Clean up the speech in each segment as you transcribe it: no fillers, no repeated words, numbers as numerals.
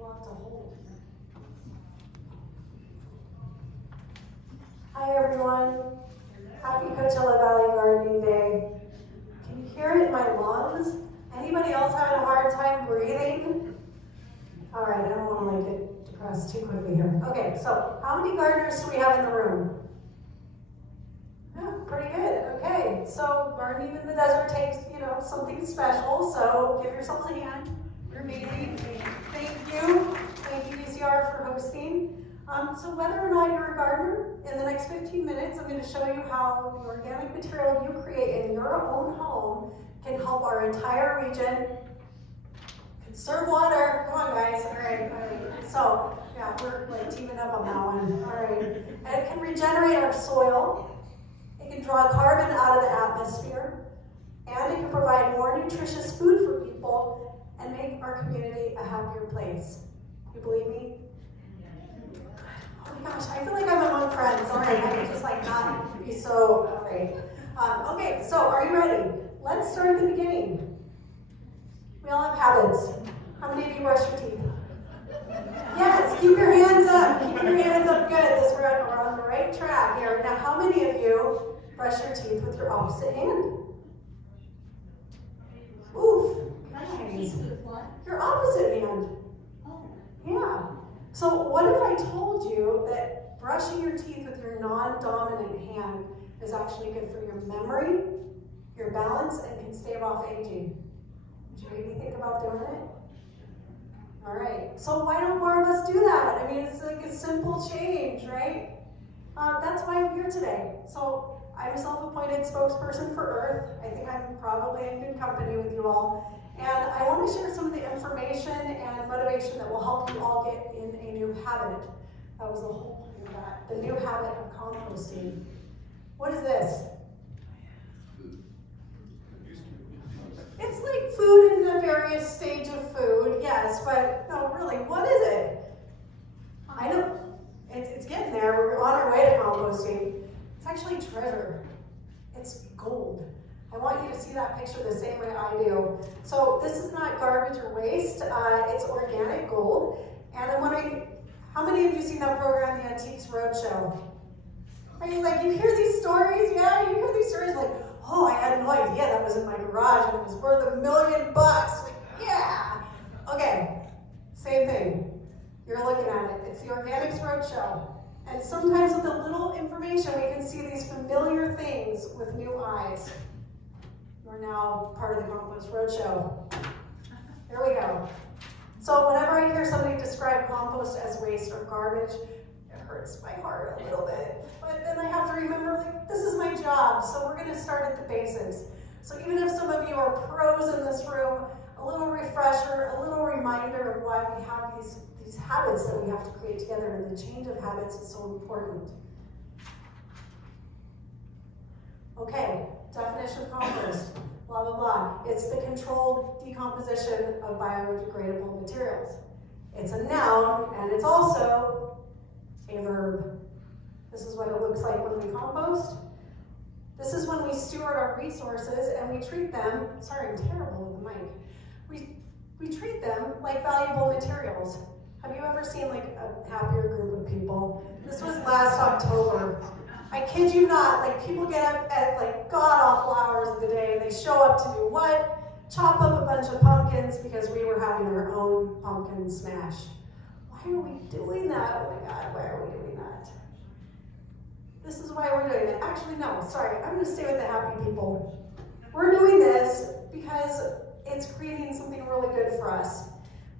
We'll have to hold. Hi everyone. Happy Coachella Valley Gardening Day. Can you hear it in my lungs? Anybody else having a hard time breathing? All right, I don't want to get depressed too quickly here. Okay, so how many gardeners do we have in the room? Yeah, pretty good. Okay, so gardening in the desert takes, something special, so give yourselves a hand. You're amazing. Thank you. Thank you, ECR, for hosting. So whether or not you're a gardener, in the next 15 minutes, I'm going to show you how the organic material you create in your own home can help our entire region conserve water. Come on, guys. All right. So, yeah, we're like teaming up on that one. All right. And it can regenerate our soil. It can draw carbon out of the atmosphere. And it can provide more nutritious food for people and make our community a happier place. You believe me? Oh my gosh, I feel like I'm among friends. All right, I can just not be so afraid. Okay, so are you ready? Let's start at the beginning. We all have habits. How many of you brush your teeth? Yes, keep your hands up. Keep your hands up. Good. We're on the right track here. Now, how many of you brush your teeth with your opposite hand? Oof. Nice. Your opposite hand. Yeah. So what if I told you that brushing your teeth with your non-dominant hand is actually good for your memory, your balance, and can stave off aging? Would you maybe think about doing it? All right. So why don't more of us do that? I mean, it's like a simple change, right? That's why I'm here today. So I'm a self-appointed spokesperson for Earth. I think I'm probably in good company with you all. And I want to share some of the information and motivation that will help you all get in a new habit. That was the whole point of that, the new habit of composting. What is this? It's like food in a various stage of food, yes, but no, really, what is it? I know, it's getting there. We're on our way to composting. It's actually treasure. It's gold. I want you to see that picture the same way I do. So this is not garbage or waste. It's organic gold. And I'm wondering, how many of you seen that program, The Antiques Roadshow? Are you like, you hear these stories? Yeah, you hear these stories like, oh, I had no idea that was in my garage and it was worth $1 million. Like, yeah. Okay, same thing. You're looking at it. It's the Organics Roadshow. And sometimes with a little information, we can see these familiar things with new eyes. We're now part of the Compost Roadshow. There we go. So whenever I hear somebody describe compost as waste or garbage, it hurts my heart a little bit. But then I have to remember, like, this is my job, so we're going to start at the basics. So even if some of you are pros in this room, a little refresher, a little reminder of why we have these habits that we have to create together, and the change of habits is so important. Okay, definition of compost, blah, blah, blah. It's the controlled decomposition of biodegradable materials. It's a noun, and it's also a verb. This is what it looks like when we compost. This is when we steward our resources and we treat them, sorry, I'm terrible with the mic. We treat them like valuable materials. Have you ever seen like a happier group of people? This was last October. I kid you not, like people get up at like god-awful hours of the day and they show up to do what? Chop up a bunch of pumpkins because we were having our own pumpkin smash. Why are we doing that? Oh my God, why are we doing that? This is why we're doing it. Actually, no, sorry, I'm gonna stay with the happy people. We're doing this because it's creating something really good for us.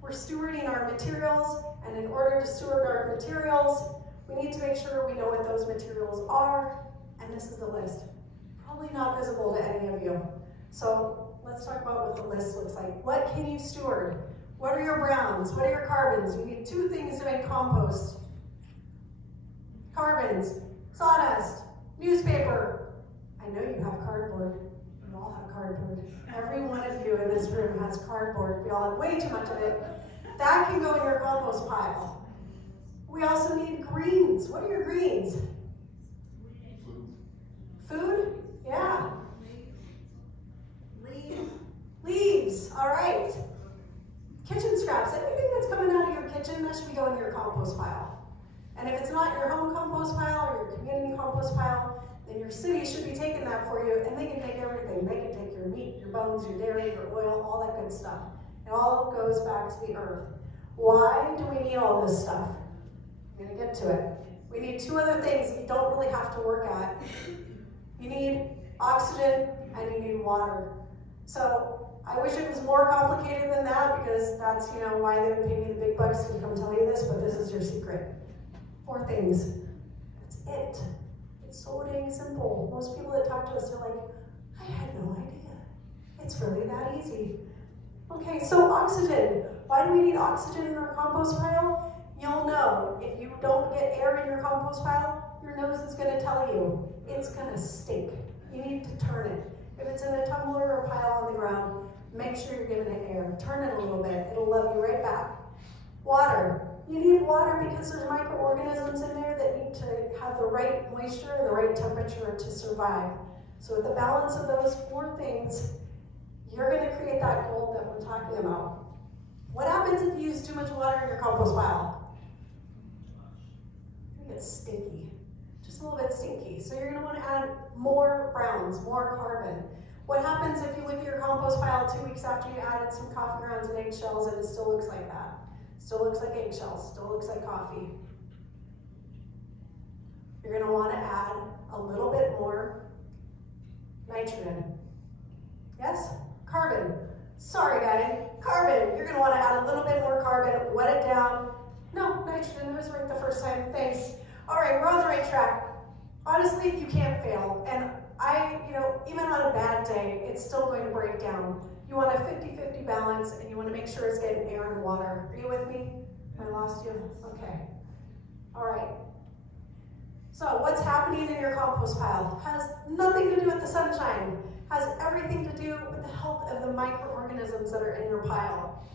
We're stewarding our materials, and in order to steward our materials, we need to make sure we know what those materials are, and this is the list. Probably not visible to any of you. So let's talk about what the list looks like. What can you steward? What are your browns? What are your carbons? You need 2 things to make compost. Carbons, sawdust, newspaper. I know you have cardboard. We all have cardboard. Every one of you in this room has cardboard. We all have way too much of it. That can go in your compost pile. We also need greens. What are your greens? Food? Yeah. Leaves. All right. Kitchen scraps. Anything that's coming out of your kitchen compost pile. And if it's not your home compost pile or your community compost pile, then your city should be taking that for you, and they can take everything. They can take your meat, your bones, your dairy, your oil, all that good stuff. It all goes back to the earth. Why do we need all this stuff? I'm gonna get to it. We need two other things you don't really have to work at. You need oxygen and you need water. So I wish it was more complicated than that, because that's why they would pay me the big bucks to come tell you this, but this is your secret. 4 things. That's it. It's so dang simple. Most people that talk to us are like, I had no idea. It's really that easy. Okay, so oxygen. Why do we need oxygen in our compost pile? You'll know if you don't get air in your compost pile, your nose is going to tell you it's going to stink. You need to turn it. If it's in a tumbler or a pile on the ground, make sure you're giving it air. Turn it a little bit. It'll love you right back. Water. You need water because there's microorganisms in there that need to have the right moisture and the right temperature to survive. So with the balance of those 4 things, you're going to create that gold that we're talking about. What happens if you use too much water in your compost pile? It gets stinky. Just a little bit stinky. So you're going to want to add more browns, more carbon. What happens if you look at your compost pile 2 weeks after you added some coffee grounds and eggshells and it still looks like that? Still looks like eggshells, still looks like coffee. You're going to want to add a little bit more nitrogen. Yes? Carbon. Sorry, guys. Carbon. You're going to want to add a little bit more carbon, wet it down. No, nitrogen. It was right the first time. Thanks. All right, we're on the right track. Honestly, you can't fail. And even on a bad day, it's still going to break down. You want a 50-50 balance, and you want to make sure it's getting air and water. Are you with me? I lost you? Okay. All right. So what's happening in your compost pile has nothing to do with the sunshine. Has everything to do with the health of the microorganisms that are in your pile.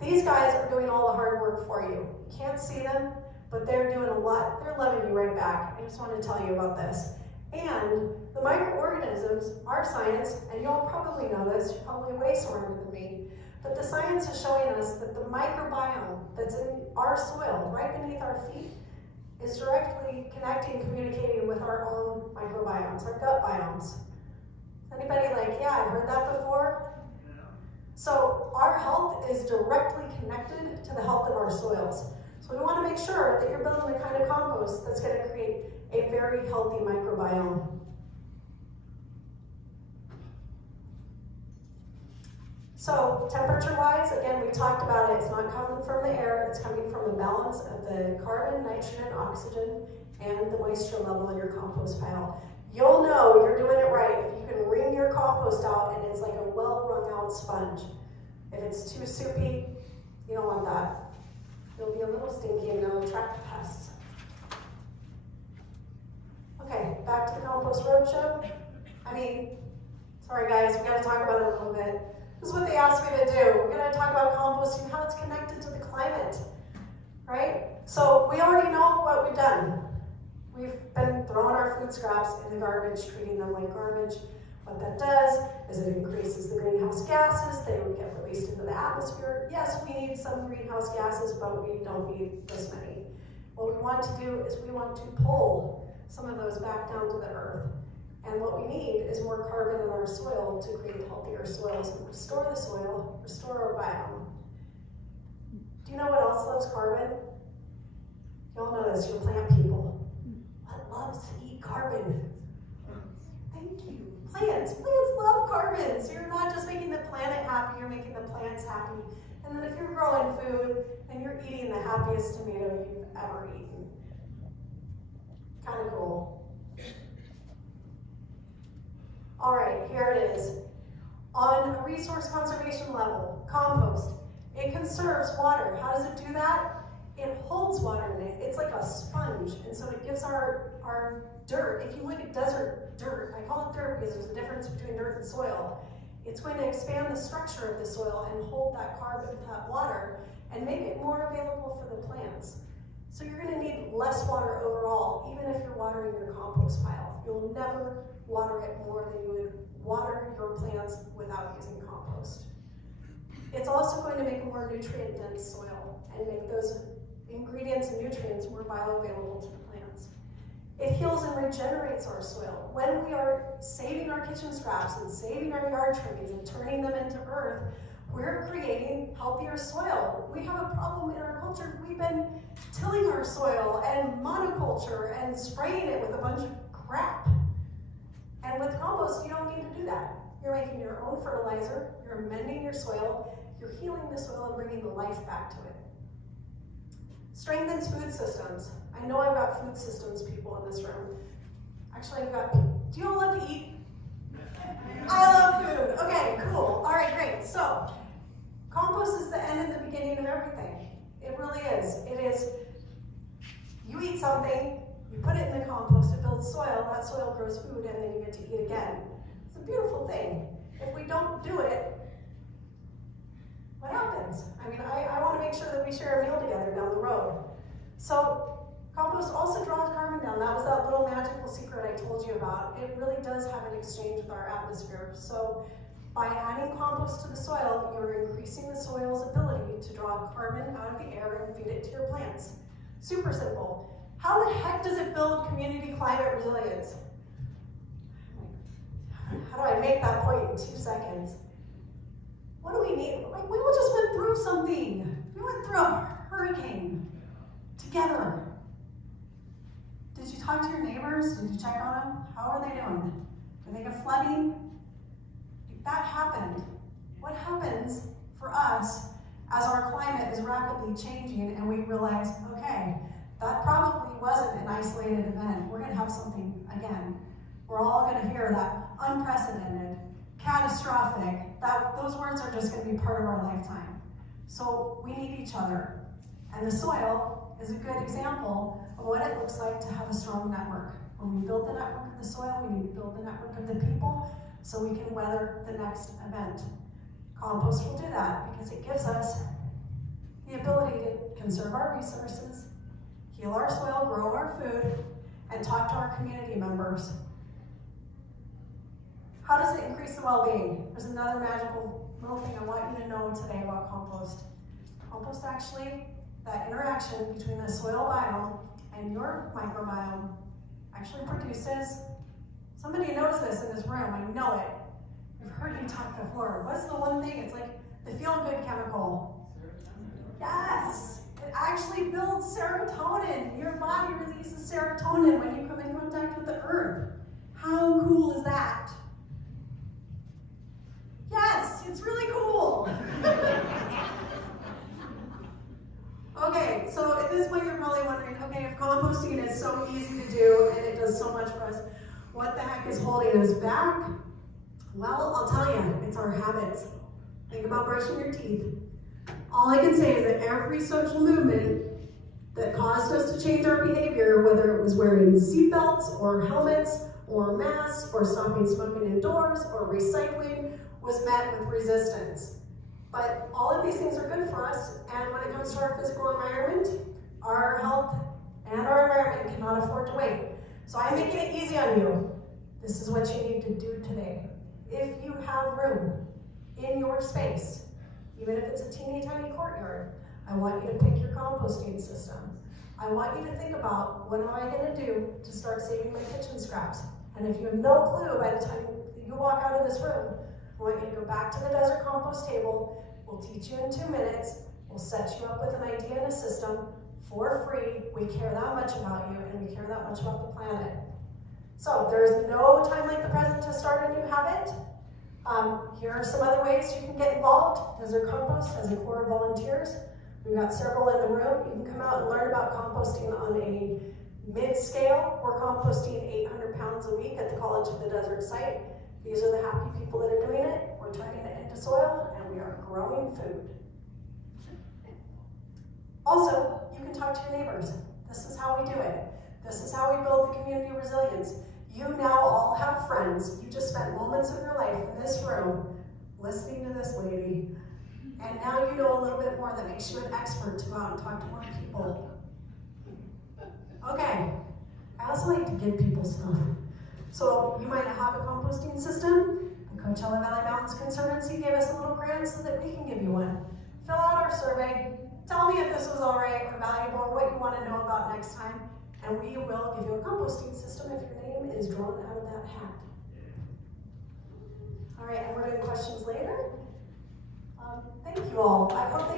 These guys are doing all the hard work for you. You can't see them, but they're doing a lot. They're loving you right back. I just want to tell you about this. And the microorganisms, our science, and y'all probably know this, you're probably way smarter than me, but the science is showing us that the microbiome that's in our soil, right beneath our feet, is directly connecting, communicating with our own microbiomes, our gut biomes. Anybody like, yeah, I've heard that before? Yeah. So our health is directly connected to the health of our soils. So we want to make sure that you're building the kind of compost that's going to create a very healthy microbiome. So temperature-wise, again, we talked about it. It's not coming from the air. It's coming from the balance of the carbon, nitrogen, oxygen, and the moisture level in your compost pile. You'll know you're doing it right if you can wring your compost out and it's like a well-wrung out sponge. If it's too soupy, you don't want that. It'll be a little stinky and it'll attract pests. Okay, back to the Compost Roadshow. Sorry guys, we gotta talk about it a little bit. This is what they asked me to do. We're gonna talk about composting, how it's connected to the climate, right? So we already know what we've done. We've been throwing our food scraps in the garbage, treating them like garbage. What that does is it increases the greenhouse gases. They would get released into the atmosphere. Yes, we need some greenhouse gases, but we don't need this many. What we want to do is we want to pull some of those back down to the earth. And what we need is more carbon in our soil to create healthier soils and restore the soil, restore our biome. Do you know what else loves carbon? Y'all know this, you're plant people. What loves to eat carbon? Thank you. Plants love carbon. So you're not just making the planet happy, you're making the plants happy. And then if you're growing food, then you're eating the happiest tomato you've ever eaten. Kind of cool. All right, here it is. On a resource conservation level, compost. It conserves water. How does it do that? It holds water in it. It's like a sponge. And so it gives our dirt, if you look at desert dirt, I call it dirt because there's a difference between dirt and soil. It's going to expand the structure of the soil and hold that carbon, that water, and make it more available for the plants. So you're going to need less water overall, even if you're watering your compost pile. You'll never water it more than you would water your plants without using compost. It's also going to make a more nutrient-dense soil and make those ingredients and nutrients more bioavailable to the plants. It heals and regenerates our soil. When we are saving our kitchen scraps and saving our yard trimmings and turning them into earth, we're creating healthier soil. We have a problem in our culture. We've been tilling our soil and monoculture and spraying it with a bunch of crap. And with compost, you don't need to do that. You're making your own fertilizer, you're amending your soil, you're healing the soil and bringing the life back to it. Strengthens food systems. I know I've got food systems people in this room. Actually, I've got, do you all love to eat? I love food. Okay, cool. All right, great. So, compost is the end and the beginning of everything. It really is. It is, you eat something, you put it in the compost, it builds soil, that soil grows food, and then you get to eat again. It's a beautiful thing. If we don't do it, what happens? I mean, I want to make sure that we share a meal together down the road. So, compost also draws carbon down. That was that little magical secret I told you about. It really does have an exchange with our atmosphere. So, by adding compost to the soil, you're increasing the soil's ability to draw carbon out of the air and feed it to your plants. Super simple. How the heck does it build community climate resilience? How do I make that point in 2 seconds? What do we need? Like, we all just went through something. We went through a hurricane together. Did you talk to your neighbors? Did you check on them? How are they doing? Did they get flooding? That happened. What happens for us as our climate is rapidly changing and we realize, okay, that probably wasn't an isolated event. We're going to have something again. We're all going to hear that unprecedented, catastrophic, those words are just going to be part of our lifetime. So we need each other. And the soil is a good example of what it looks like to have a strong network. When we build the network of the soil, we need to build the network of the people so we can weather the next event. Compost will do that because it gives us the ability to conserve our resources, heal our soil, grow our food, and talk to our community members. How does it increase the well-being? There's another magical little thing I want you to know today about compost. Compost actually, that interaction between the soil biome and your microbiome actually produces, somebody knows this in this room, I know it. I've heard you talk before. What's the one thing? It's like the feel-good chemical. Serotonin. Yes, it actually builds serotonin. Your body releases serotonin when you come in contact with the earth. How cool is that? Yes, it's really cool. Okay, so at this point you're probably wondering, okay, if composting is so easy to do and it does so much for us, what the heck is holding us back? Well, I'll tell you, it's our habits. Think about brushing your teeth. All I can say is that every social movement that caused us to change our behavior, whether it was wearing seatbelts or helmets or masks or stopping smoking indoors or recycling, was met with resistance. But all of these things are good for us, and when it comes to our physical environment, our health and our environment cannot afford to wait. So I'm making it easy on you. This is what you need to do today. If you have room in your space, even if it's a teeny tiny courtyard, I want you to pick your composting system. I want you to think about, what am I going to do to start saving my kitchen scraps? And if you have no clue by the time you walk out of this room, I want you to go back to the desert compost table. We'll teach you in 2 minutes. We'll set you up with an idea and a system for free. We care that much about you, and we care that much about the planet. So there's no time like the present to start a new habit. Here are some other ways you can get involved. Desert Compost has a core of volunteers. We've got several in the room. You can come out and learn about composting on a mid-scale. We're composting 800 pounds a week at the College of the Desert site. These are the happy people that are doing it. We're turning it into soil, and we are growing food. Also, you can talk to your neighbors. This is how we do it. This is how we build the community resilience. You now all have friends. You just spent moments of your life in this room listening to this lady, and now you know a little bit more that makes you an expert to go out and talk to more people. Okay, I also like to give people stuff. So you might have a composting system. The Coachella Valley Mountains Conservancy gave us a little grant so that we can give you one. Fill out our survey. tell me if this was all right or valuable or what you want to know about next time, and we will give you a composting system if your name is drawn out of that hat. All right, and we're doing questions later. Thank you all. I hope